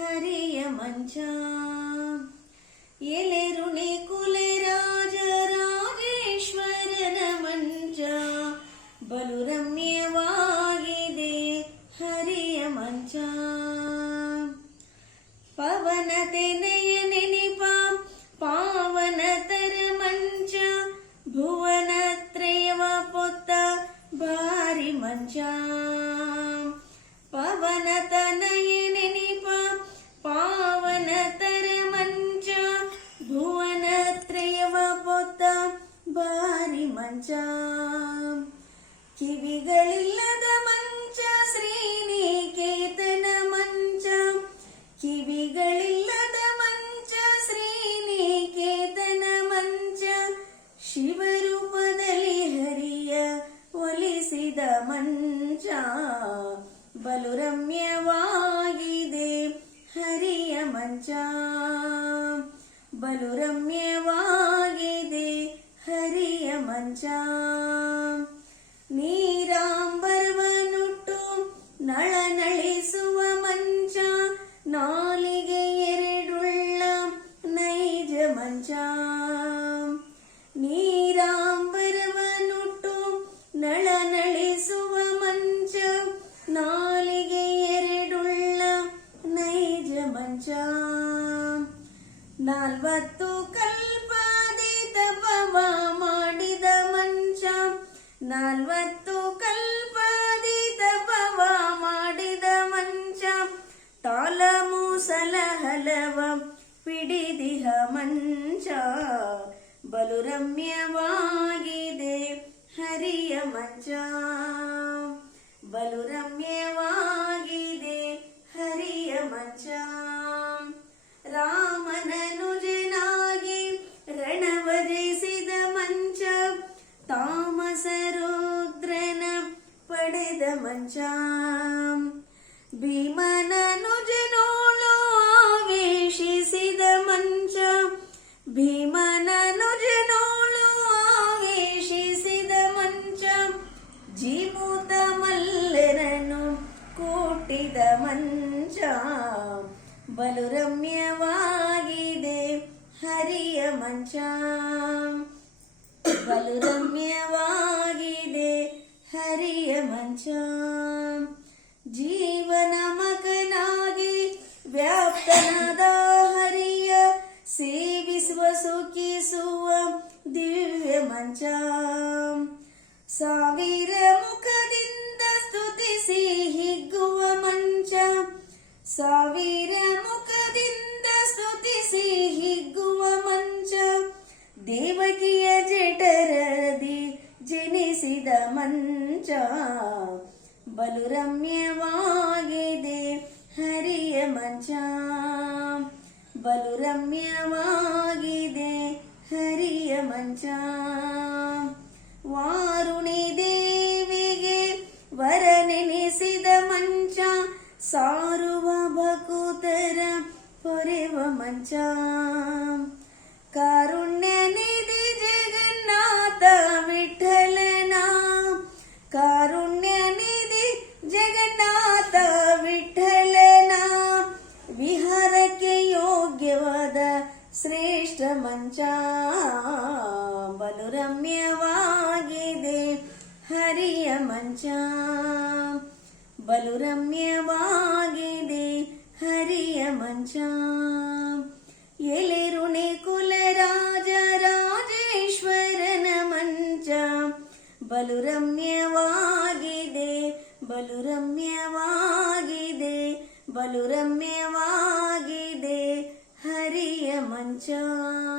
ಹರಿಯ ಮಂಚ ಎಲೆರುಣಿ ಕುಲರಾಜ ರಾಜೇಶ್ವರನ ಮಂಚ ಬಲು ರಮ್ಯವಾಗಿದೆ ಹರಿಯ ಮಂಚ ಪವನ ತೆನೆಯ ನೆನಪ ಪಾವನ ತರ ಮಂಚ ಭುವನ ತ್ರಯವ ಪೊತ್ತ ಭಾರಿ ಮಂಚ ಪವನ ತನಯ ಮಂಚ. ಕಿವಿಗಳಿಲ್ಲದ ಮಂಚ, ಶ್ರೀನಿಕೇತನ ಮಂಚ. ಕಿವಿಗಳಿಲ್ಲದ ಮಂಚ, ಶ್ರೀನಿಕೇತನ ಮಂಚ. ಶಿವರೂಪದಲ್ಲಿ ಹರಿಯ, ಒಲಿಸಿದ ಮಂಚ. ಬಲು ರಮ್ಯವಾಗಿದೆ ಹರಿಯ ಮಂಚ. ಬಲು ರಮ್ಯವಾಗಿದೆ ಹರಿಯ ಮಂಚ ನೀರಾಂಬರವನುಟ್ಟು ನಳನಳಿಸುವ ಮಂಚ ನಾಲಿಗೆ ಎರಡುಳ್ಳ ನೈಜ ಮಂಚ ನೀರಾಂಬರವನುಟ್ಟು ನಳನಳಿಸುವ ಮಂಚ ನಾಲಿಗೆ ಎರಡುಳ್ಳ ನೈಜ ಮಂಚ ನಾಲ್ವತ್ತು ಕಲ್ಪದಿ ನಾಲ್ವತ್ತು ಕಲ್ಪಾದಿ ತಪವ ಮಾಡಿದ ಮಂಚ ತಾಲಮು ಸಲಹಲವ ಪಿಡಿದಿಹ ಮಂಚ. ಬಲು ರಮ್ಯವಾಗಿದೆ ಹರಿಯ ಮಂಚ. ಪಡೆದ ಮಂಚ ಭೀಮನನುಜನೋಳು ಆವೇಶಿಸಿದ ಮಂಚ ಭೀಮನನುಜನೋಳು ಆವೇಶಿಸಿದ ಮಂಚ ಜೀಮೂತ ಮಲ್ಲರನು ಕೂಟಿದ ಮಂಚ ಬಲು ರಮ್ಯವಾಗಿದೆ ಹರಿಯ ಮಂಚ ಬಲು ರಮ್ಯವಾಗಿದೆ ಹರಿಯ ಮಂಚ. ಜೀವನ ಮಗನಾಗಿ ವ್ಯಾಪ್ತನಾದ ಹರಿಯ ಸೇವಿಸುವ, ಸುಖಿಸುವ ದಿವ್ಯ ಮಂಚ. ಸಾವಿರ ಮುಖದಿಂದ ಸ್ತುತಿಸಿ ಹಿಗ್ಗುವ ಮಂಚ. ಸಾವಿರ ಮುಖದಿಂದ ಸ್ತುತಿಸಿ ಹಿಗ್ಗುವ ಮಂಚ. ದೇವಕಿಯ ಜಠರದಿ ಜನಿಸಿದ ಮಂಚ ಬಲು ರಮ್ಯವಾಗಿದೆ, ಹರಿಯ ಮಂಚ ಬಲು ರಮ್ಯವಾಗಿದೆ, ಹರಿಯ ಮಂಚ. ವಾರುಣಿ ದೇವಿಗೆ ವರನೆನಿಸಿದ ಮಂಚ, ಸಾರುವ ಭಕುತರ ಪೊರೆವ ಮಂಚ. ಕಾರುಣ್ಯ ಶ್ರೇಷ್ಠ ಮಂಚ ಬಲು ರಮ್ಯವಾಗಿದೆ ಹರಿಯ ಮಂಚ ಬಲು ರಮ್ಯವಾಗಿದೆ ಹರಿಯ ಮಂಚ ಎಲೆರುಣೆ ಕುಲರಾಜ ರಾಜೇಶ್ವರನ ಮಂಚ ಬಲು ರಮ್ಯವಾಗಿದೆ ಬಲು ರಮ್ಯವಾಗಿದೆ ಬಲು वाञ्चा